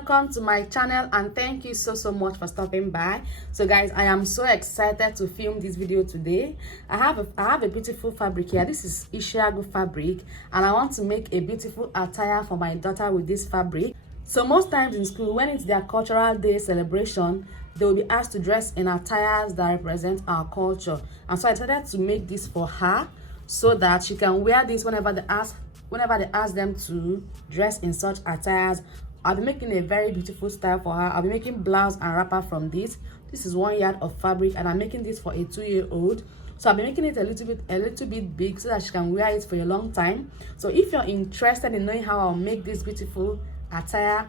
welcome to my channel, and thank you so much for stopping by. So guys, I am so excited to film this video today. I have a beautiful fabric here. This is Ishiagu fabric, and I want to make a beautiful attire for my daughter with this fabric. So most times in school, when it's their cultural day celebration, they will be asked to dress in attires that represent our culture, and so I decided to make this for her so that she can wear this whenever they ask them to dress in such attires. I'll be making a very beautiful style for her. I'll be making blouse and wrapper from this. This is 1 yard of fabric, and I'm making this for a 2-year-old. So I'll be making it a little bit big so that she can wear it for a long time. So if you're interested in knowing how I'll make this beautiful attire,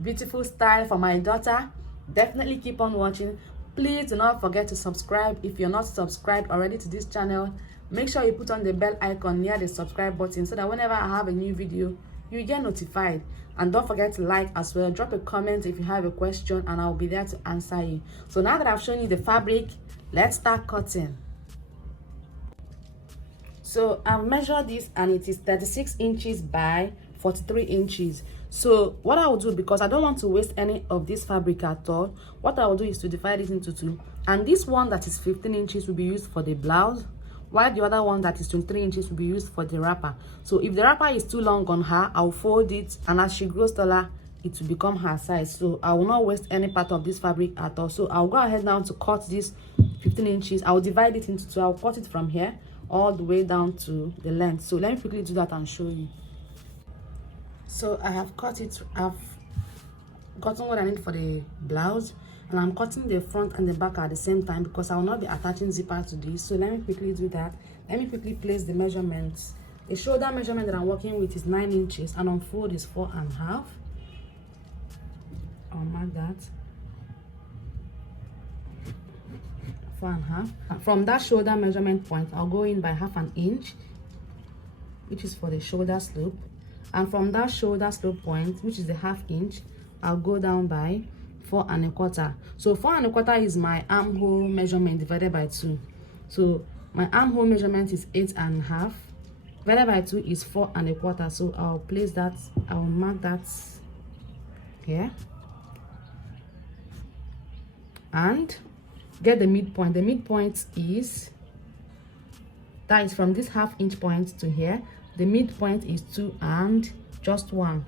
beautiful style for my daughter, definitely keep on watching. Please do not forget to subscribe if you're not subscribed already to this channel. Make sure you put on the bell icon near the subscribe button so that whenever I have a new video, you get notified. And don't forget to like as well. Drop a comment if you have a question, and I'll be there to answer you. So now that I've shown you the fabric, let's start cutting. So I've measured this, and it is 36 inches by 43 inches. So what I will do, because I don't want to waste any of this fabric at all, what I will do is to divide it into two. And this one that is 15 inches will be used for the blouse, while the other one that is 23 inches will be used for the wrapper. So if the wrapper is too long on her, I'll fold it, and as she grows taller, it will become her size. So I will not waste any part of this fabric at all. So I'll go ahead now to cut this 15 inches. I'll divide it into two. I'll cut it from here all the way down to the length. So let me quickly do that and show you. So I have cut it. I've gotten what I need for the blouse, and I'm cutting the front and the back at the same time because I will not be attaching zipper to this. So let me quickly do that. Let me quickly place the measurements. The shoulder measurement that I'm working with is 9 inches, and on fold is 4.5. I'll mark that 4.5. From that shoulder measurement point, I'll go in by 1/2 inch, which is for the shoulder slope, and from that shoulder slope point, which is the 1/2 inch, I'll go down by 4.25. So 4.25 is my armhole measurement divided by 2. So my armhole measurement is 8.5 divided by 2 is 4.25. So I'll place that, I'll mark that here and get the midpoint. The midpoint is, that is from this 1/2 inch point to here. The midpoint is 2 and just 1.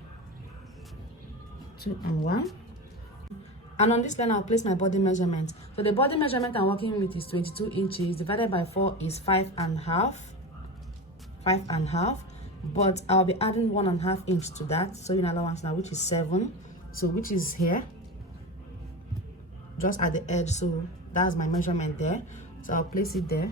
2 and 1. And on this line, I'll place my body measurement. So the body measurement I'm working with is 22 inches divided by 4 is 5.5. 5.5. But I'll be adding 1.5 inch to that, so in allowance now, which is 7. So which is here, just at the edge. So that's my measurement there. So I'll place it there.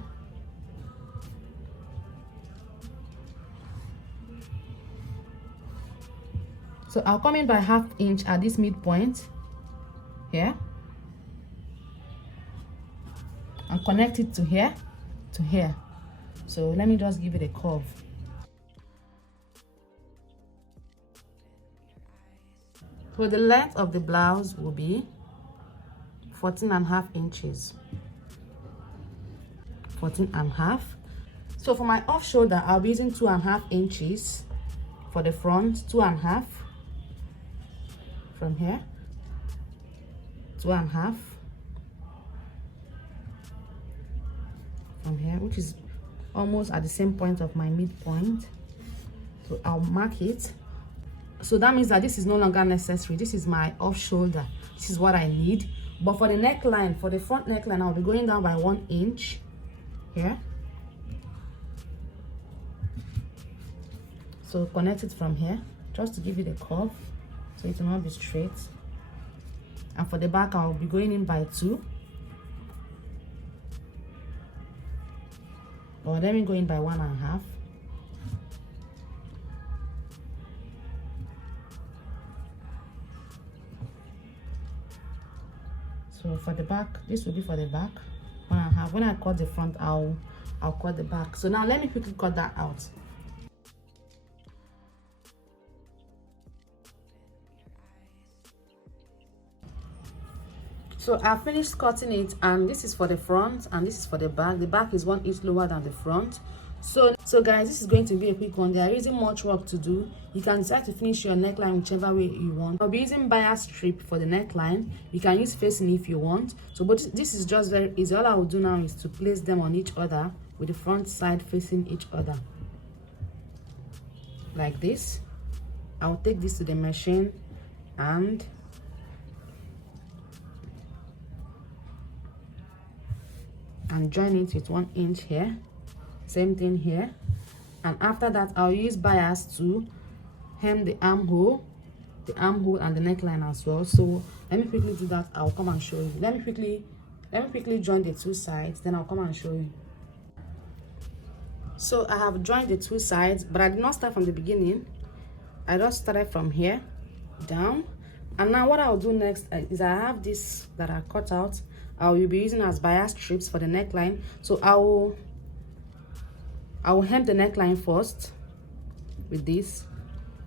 So I'll come in by 1/2 inch at this midpoint here and connect it to here to here. So let me just give it a curve. So the length of the blouse will be 14.5 inches. 14.5. So for my off shoulder, I'll be using 2.5 inches for the front, 2.5 from here, 2.5 from here, which is almost at the same point of my midpoint. So I'll mark it. So that means that this is no longer necessary. This is my off shoulder. This is what I need. But for the neckline, for the front neckline, I'll be going down by 1 inch here. So connect it from here just to give it a curve so it will not be straight. And for the back, I'll be going in by 2. Or let me go in by 1.5. So for the back, this will be for the back, 1.5. When I cut the front, I'll cut the back. So now let me quickly cut that out. So I've finished cutting it, and this is for the front and this is for the back. The back is 1 inch lower than the front. So guys, this is going to be a quick one. There isn't much work to do. You can decide to finish your neckline whichever way you want. I'll be using bias strip for the neckline. You can use facing if you want. So but this is just very easy. All I will do now is to place them on each other with the front side facing each other like this. I'll take this to the machine and join it with 1 inch here. Same thing here. And after that, I'll use bias to hem the armhole and the neckline as well. So let me quickly do that. I'll come and show you. Let me quickly join the two sides, then I'll come and show you. So I have joined the two sides, but I did not start from the beginning. I just started from here down. And now what I'll do next is I have this that I cut out. I will be using as bias strips for the neckline. So I will hem the neckline first with this.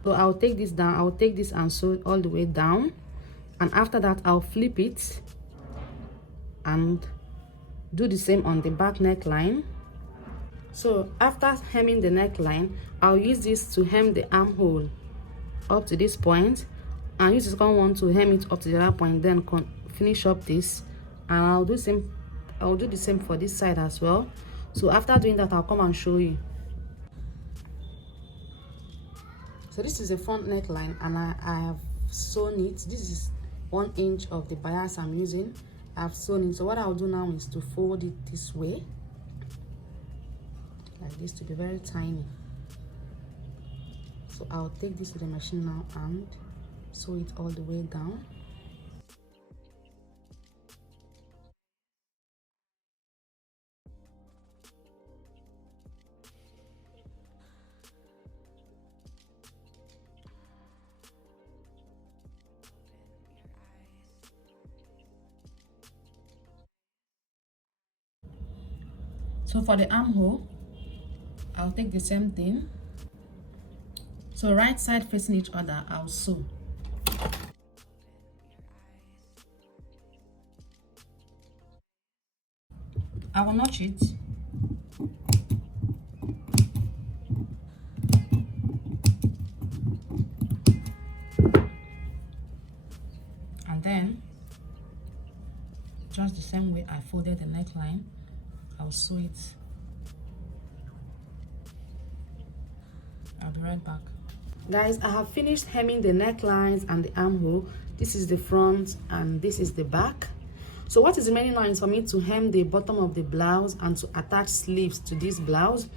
So I'll take this down. I'll take this and sew it all the way down. And after that, I'll flip it and do the same on the back neckline. So after hemming the neckline, I'll use this to hem the armhole up to this point, and use the second one to hem it up to the other point, then finish up this. And I'll do the same for this side as well. So after doing that, I'll come and show you. So this is the front neckline, and I have sewn it. This is 1 inch of the bias I'm using. I've sewn it. So what I'll do now is to fold it this way, like this, to be very tiny. So I'll take this to the machine now and sew it all the way down. So for the armhole, I'll take the same thing. So right side facing each other, I'll sew. I will notch it. And then, just the same way I folded the neckline, I'll sew it. I'll be right back. Guys, I have finished hemming the necklines and the armhole. This is the front and this is the back. So what is remaining now is for me to hem the bottom of the blouse and to attach sleeves to this blouse.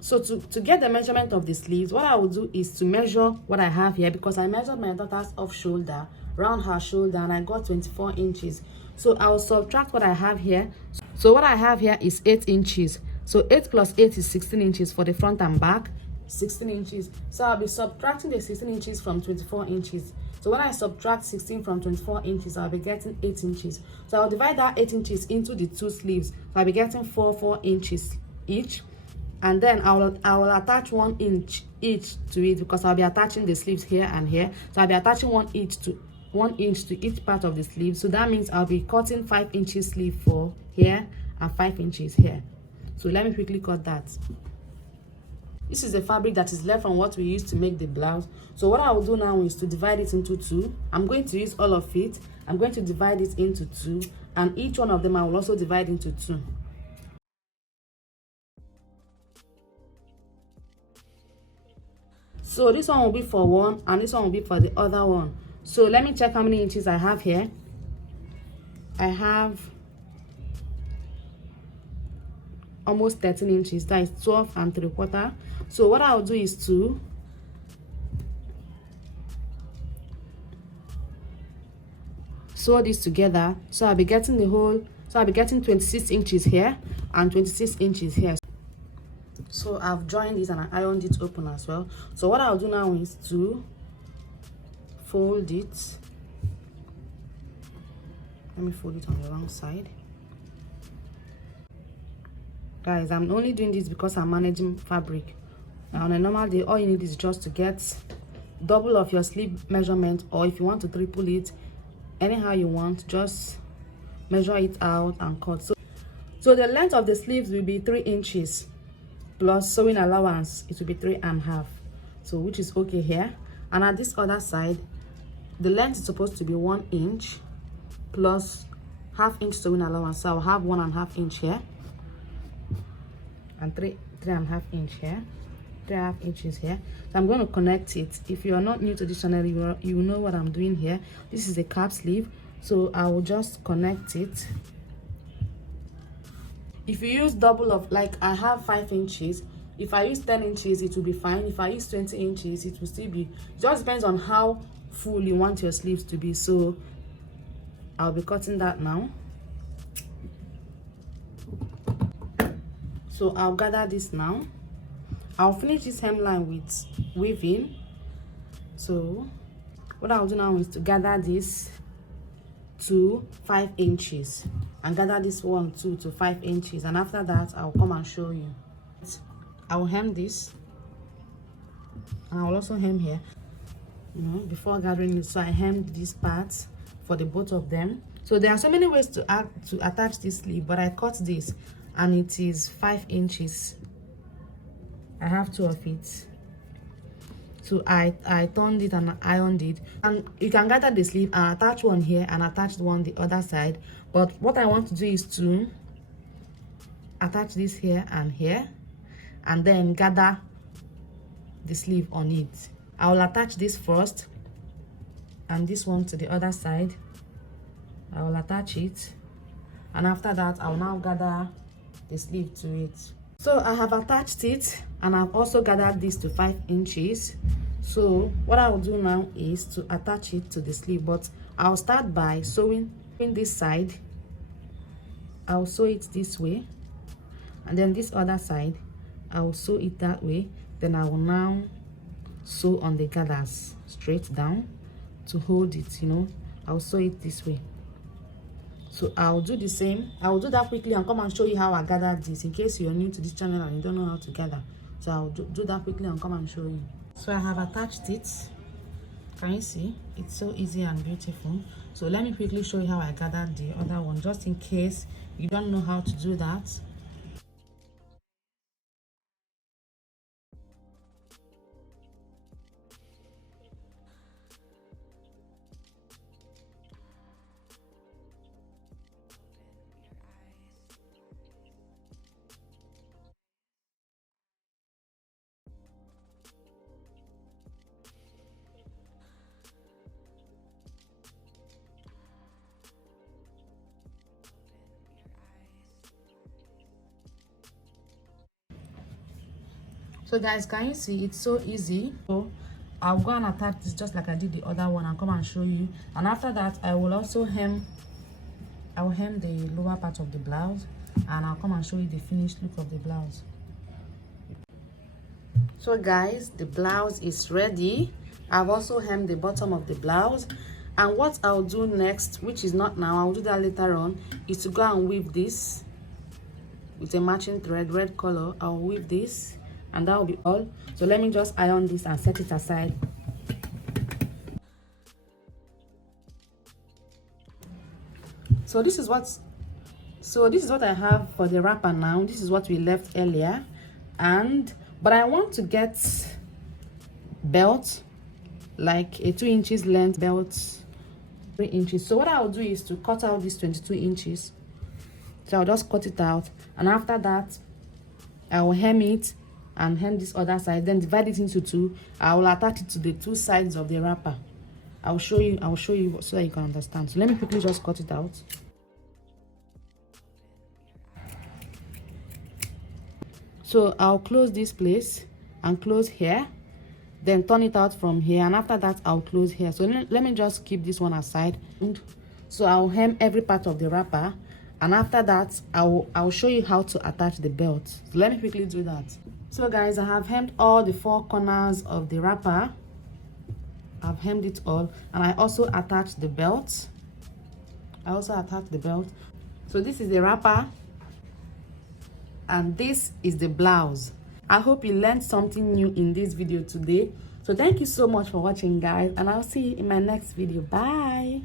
So to get the measurement of the sleeves, what I will do is to measure what I have here, because I measured my daughter's off shoulder, round her shoulder, and I got 24 inches. So I will subtract what I have here. So what I have here is 8 inches. So 8 plus 8 is 16 inches for the front and back. 16 inches. So I'll be subtracting the 16 inches from 24 inches. So when I subtract 16 from 24 inches, I'll be getting 8 inches. So I'll divide that 8 inches into the two sleeves. So I'll be getting 4 inches each. And then I will attach 1 inch each to it, because I'll be attaching the sleeves here and here. So I'll be attaching 1 inch to each part of the sleeve. So that means I'll be cutting 5 inches sleeve for here and 5 inches here. So let me quickly cut that. This is the fabric that is left from what we used to make the blouse. So what I will do now is to divide it into two. I'm going to use all of it. I'm going to divide it into two, and each one of them I will also divide into two. So this one will be for one and this one will be for the other one. So let me check how many inches I have here. I have almost 13 inches. That is 12 3/4. So what I'll do is to sew this together. So I'll be getting 26 inches here and 26 inches here. So I've joined this and I ironed it open as well. So what I'll do now is to fold it. Let me fold it on the wrong side. Guys, I'm only doing this because I'm managing fabric. Now on a normal day, all you need is just to get double of your sleeve measurement, or if you want to triple it, anyhow you want, just measure it out and cut. So the length of the sleeves will be 3 inches. plus sewing allowance, it will be 3.5, so which is okay here. And at this other side, the length is supposed to be 1 inch plus ½ inch sewing allowance, so I'll have 1.5 inch here and 3.5 inch here, 3.5 inches here. So I'm going to connect it. If you are not new to this channel, you know what I'm doing here. This is a cap sleeve, so I will just connect it. If you use double of, like I have 5 inches, if I use 10 inches it will be fine. If I use 20 inches it will still be, it just depends on how full you want your sleeves to be. So I'll be cutting that now. So I'll gather this now. I'll finish this hemline with weaving. So what I'll do now is to gather this to 5 inches and gather this one too to 5 inches, and after that I'll come and show you. I will hem this, and I will also hem here, you know, before gathering it. So I hemmed this part for the both of them. So there are so many ways to attach this sleeve, but I cut this and it is 5 inches. I have 2 of it, so I turned it and ironed it. And you can gather the sleeve and attach one here and attach one the other side, but what I want to do is to attach this here, and then gather the sleeve on it. I will attach this first and this one to the other side. I will attach it, and after that I'll now gather the sleeve to it. So I have attached it, and I've also gathered this to 5 inches. So what I will do now is to attach it to the sleeve, but I'll start by sewing in this side. I'll sew it this way, and then this other side I will sew it that way. Then I will now sew on the gathers straight down to hold it, you know. I'll sew it this way. So I'll do the same. I will do that quickly and come and show you how I gathered this, in case you're new to this channel and you don't know how to gather. So I'll do that quickly and come and show you. So I have attached it. Can you see? It's so easy and beautiful. So let me quickly show you how I gathered the other one, just in case you don't know how to do that. So guys, can you see? It's so easy. So I'll go and attach this just like I did the other one and come and show you. And after that I will also hem the lower part of the blouse, and I'll come and show you the finished look of the blouse. So guys, the blouse is ready. I've also hemmed the bottom of the blouse, and what I'll do next, which is not now, I'll do that later on, is to go and weave this with a matching thread, red color. I'll weave this, and that will be all. So let me just iron this and set it aside. So this is what I have for the wrapper now. This is what we left earlier, but I want to get belt, like a 2 inches length belt, 3 inches. So what I'll do is to cut out this 22 inches. So I'll just cut it out, and after that I will hem it and hem this other side, then divide it into 2. I will attach it to the 2 sides of the wrapper. I'll show you so that you can understand. So let me quickly just cut it out. So I'll close this place and close here, then turn it out from here, and after that I'll close here. So let me just keep this one aside. So I'll hem every part of the wrapper, and after that I'll show you how to attach the belt. So let me quickly do that. So guys, I have hemmed all the 4 corners of the wrapper. I've hemmed it all, and I also attached the belt. So this is the wrapper, and this is the blouse. I hope you learned something new in this video today. So thank you so much for watching, guys, and I'll see you in my next video. Bye.